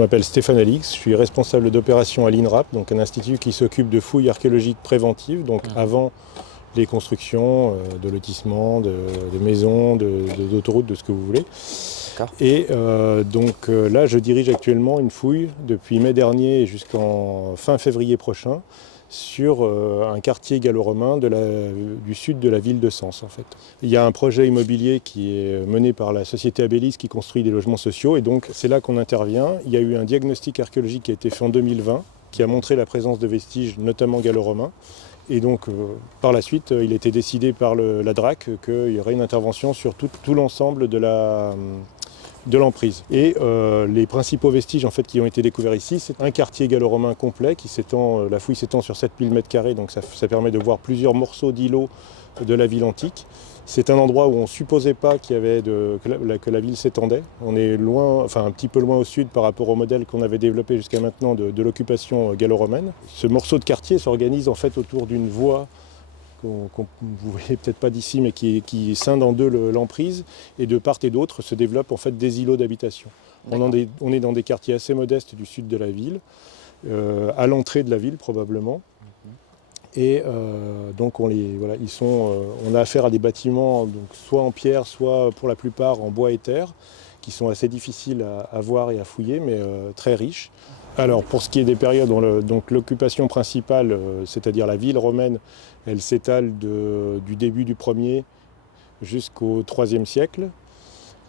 m'appelle Stéphane Alix, je suis responsable d'opération à l'INRAP, donc un institut qui s'occupe de fouilles archéologiques préventives, donc avant les constructions de lotissements, de maisons, d'autoroutes, de ce que vous voulez. Et là, je dirige actuellement une fouille depuis mai dernier jusqu'en fin février prochain sur un quartier gallo-romain du sud de la ville de Sens en fait. Il y a un projet immobilier qui est mené par la société Abélis qui construit des logements sociaux et donc c'est là qu'on intervient. Il y a eu un diagnostic archéologique qui a été fait en 2020 qui a montré la présence de vestiges notamment gallo-romains. Et donc, par la suite, il a été décidé par la DRAC qu'il y aurait une intervention sur tout l'ensemble de l'emprise. Et les principaux vestiges en fait, qui ont été découverts ici, c'est un quartier gallo-romain complet qui s'étend, la fouille s'étend sur 7000 m², donc ça permet de voir plusieurs morceaux d'îlots de la ville antique. C'est un endroit où on ne supposait pas que la ville s'étendait. On est loin, enfin un petit peu loin au sud par rapport au modèle qu'on avait développé jusqu'à maintenant de l'occupation gallo-romaine. Ce morceau de quartier s'organise en fait autour d'une voie vous ne voyez peut-être pas d'ici, mais qui scinde en deux l'emprise, et de part et d'autre se développent en fait des îlots d'habitation. On est dans des quartiers assez modestes du sud de la ville, à l'entrée de la ville probablement. Et donc on a affaire à des bâtiments donc, soit en pierre, soit pour la plupart en bois et terre, qui sont assez difficiles à voir et à fouiller, mais très riches. Alors pour ce qui est des périodes, donc l'occupation principale, c'est-à-dire la ville romaine, elle s'étale du début du 1er jusqu'au 3e siècle.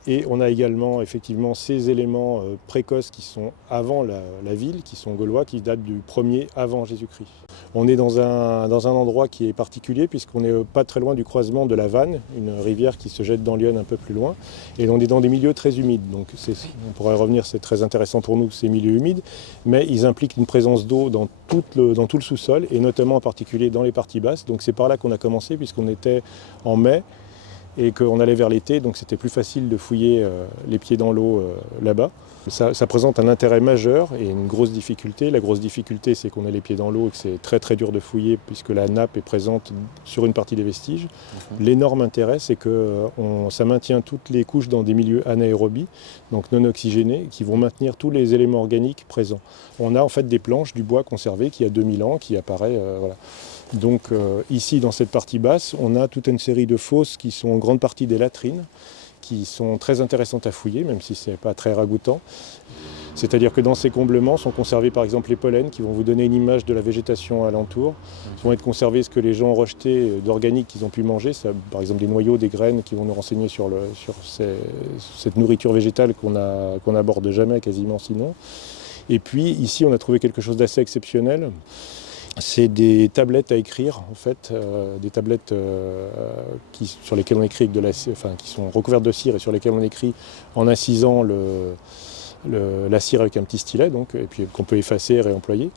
Et on a également effectivement ces éléments précoces qui sont avant la ville, qui sont gaulois, qui datent du 1er avant Jésus-Christ. On est dans un endroit qui est particulier puisqu'on n'est pas très loin du croisement de la Vanne, une rivière qui se jette dans l'Yonne un peu plus loin. Et on est dans des milieux très humides. Donc on pourrait revenir, c'est très intéressant pour nous ces milieux humides, mais ils impliquent une présence d'eau dans tout le sous-sol et notamment en particulier dans les parties basses. Donc c'est par là qu'on a commencé puisqu'on était en mai et qu'on allait vers l'été, donc c'était plus facile de fouiller les pieds dans l'eau là-bas. Ça présente un intérêt majeur et une grosse difficulté. La grosse difficulté, c'est qu'on a les pieds dans l'eau et que c'est très très dur de fouiller puisque la nappe est présente sur une partie des vestiges. L'énorme intérêt, c'est que ça maintient toutes les couches dans des milieux anaérobies, donc non oxygénés, qui vont maintenir tous les éléments organiques présents. On a en fait des planches du bois conservé qui a 2000 ans, qui apparaît, voilà. Donc ici, dans cette partie basse, on a toute une série de fosses qui sont en grande partie des latrines, qui sont très intéressantes à fouiller, même si ce n'est pas très ragoûtant. C'est-à-dire que dans ces comblements sont conservés par exemple les pollens qui vont vous donner une image de la végétation alentour. Vont être conservés ce que les gens ont rejeté d'organique qu'ils ont pu manger, ça, par exemple des noyaux, des graines qui vont nous renseigner sur cette nourriture végétale qu'on n'aborde jamais quasiment sinon. Et puis ici on a trouvé quelque chose d'assez exceptionnel. C'est des tablettes à écrire, en fait, des tablettes sur lesquelles on écrit qui sont recouvertes de cire et sur lesquelles on écrit en incisant la cire avec un petit stylet, donc, et puis qu'on peut effacer et réemployer.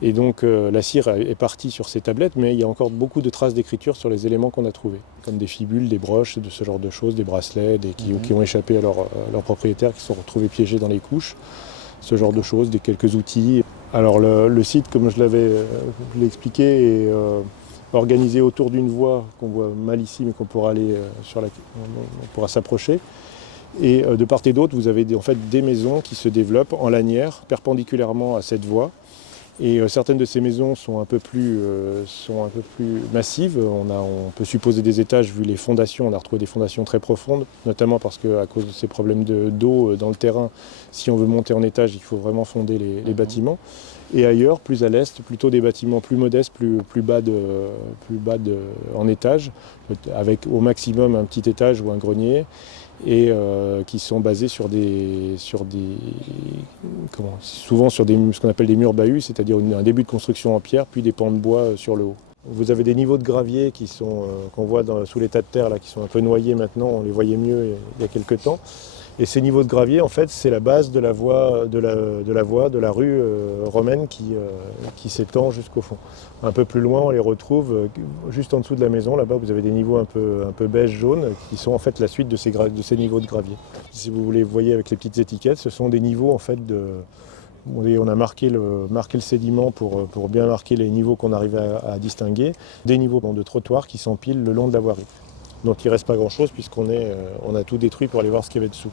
Et donc la cire est partie sur ces tablettes, mais il y a encore beaucoup de traces d'écriture sur les éléments qu'on a trouvés, comme des fibules, des broches, de ce genre de choses, des bracelets qui ont échappé à leurs propriétaires, qui sont retrouvés piégés dans les couches, ce genre de choses, quelques outils. Alors le site, comme je l'ai expliqué, est organisé autour d'une voie qu'on voit mal ici, mais qu'on pourra on pourra s'approcher. Et de part et d'autre, vous avez en fait des maisons qui se développent en lanière, perpendiculairement à cette voie. Et certaines de ces maisons sont un peu plus massives. On peut supposer des étages vu les fondations. On a retrouvé des fondations très profondes, notamment parce qu'à cause de ces problèmes d'eau dans le terrain, si on veut monter en étage, il faut vraiment fonder les bâtiments. Et ailleurs, plus à l'est, plutôt des bâtiments plus modestes, plus bas en étage, avec au maximum un petit étage ou un grenier, et qui sont basés souvent sur ce qu'on appelle des murs bahus, c'est-à-dire un début de construction en pierre, puis des pans de bois sur le haut. Vous avez des niveaux de gravier qu'on voit sous les tas de terre, là, qui sont un peu noyés maintenant, on les voyait mieux il y a quelques temps. Et ces niveaux de gravier, en fait, c'est la base de la rue romaine qui s'étend jusqu'au fond. Un peu plus loin, on les retrouve juste en dessous de la maison. Là-bas, vous avez des niveaux un peu beige-jaune qui sont en fait la suite de ces niveaux de gravier. Si vous les voyez avec les petites étiquettes, ce sont des niveaux en fait on a marqué le sédiment pour bien marquer les niveaux qu'on arrive à distinguer. Des niveaux de trottoir qui s'empilent le long de la voirie. Donc il ne reste pas grand-chose puisqu'on a tout détruit pour aller voir ce qu'il y avait dessous.